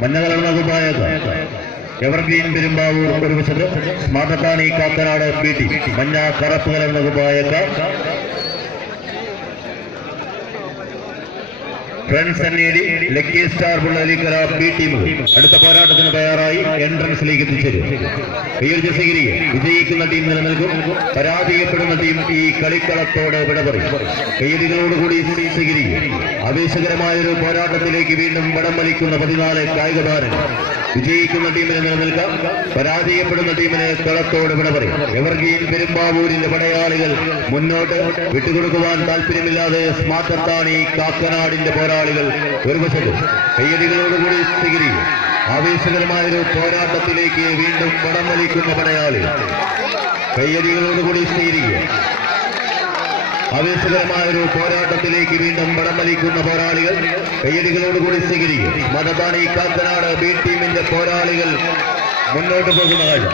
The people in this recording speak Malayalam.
മഞ്ഞകളർന്ന കുപ്പായക എവർഗ്രീൻ പെരുമ്പാവൂർ ഒരു വശത്ത്, സ്മാർട്ടത്താണി കാക്കനാട് ബി.ടി. മഞ്ഞ കറുപ്പ് കലർന്ന കുപ്പായക ഫ്രണ്ട്സ് അന്നേരി ലക്കി സ്റ്റാർ പുള്ളലിക്കര ബി ടീമുകൾ അടുത്ത പോരാട്ടത്തിന് തയ്യാറായി എൻട്രൻസിലേക്ക് എത്തിച്ചേരും. കയ്യൊഴിച്ച് സ്വീകരിക്കുക. വിജയിക്കുന്ന ടീം നിലനിൽക്കും, പരാജയപ്പെടുന്ന ടീം ഈ കളിക്കളത്തോട് വിട പറയും. കയ്യടികളോടുകൂടി സ്വീകരിക്കുക. ആവേശകരമായൊരു പോരാട്ടത്തിലേക്ക് വീണ്ടും വടം വലിക്കുന്ന 14 കായിക താരങ്ങൾ. വിജയിക്കുന്ന ടീമിനെ നിലനിൽക്കാം, പരാജയപ്പെടുന്ന ടീമിനെ കളത്തോട് വിട പറയും. എവർഗ്രീൻ പെരുമ്പാവൂരിന്റെ പടയാളികൾ മുന്നോട്ട് വിട്ടുകൊടുക്കുവാൻ താല്പര്യമില്ലാതെ സ്മാർട്ടത്താണി കാക്കനാടിന്റെ പോരാളികൾ ഒരു വശത്ത്. കയ്യടികളോടുകൂടി സ്വീകരിക്കും. ആവേശകരമായൊരു പോരാട്ടത്തിലേക്ക് വീണ്ടും വടം വലിക്കുന്ന പടയാളികൾ. കയ്യടികളോടുകൂടി സ്വീകരിക്കുക. ആവേശകരമായൊരു പോരാട്ടത്തിലേക്ക് വീണ്ടും വടം വലിക്കുന്ന പോരാളികൾ. കയ്യടികളോടുകൂടി സ്വീകരിക്കും. മതത്താണി കാക്കനാട് ബി ടീമിന്റെ പോരാളികൾ മുന്നോട്ട് പോകുന്ന കാര്യം.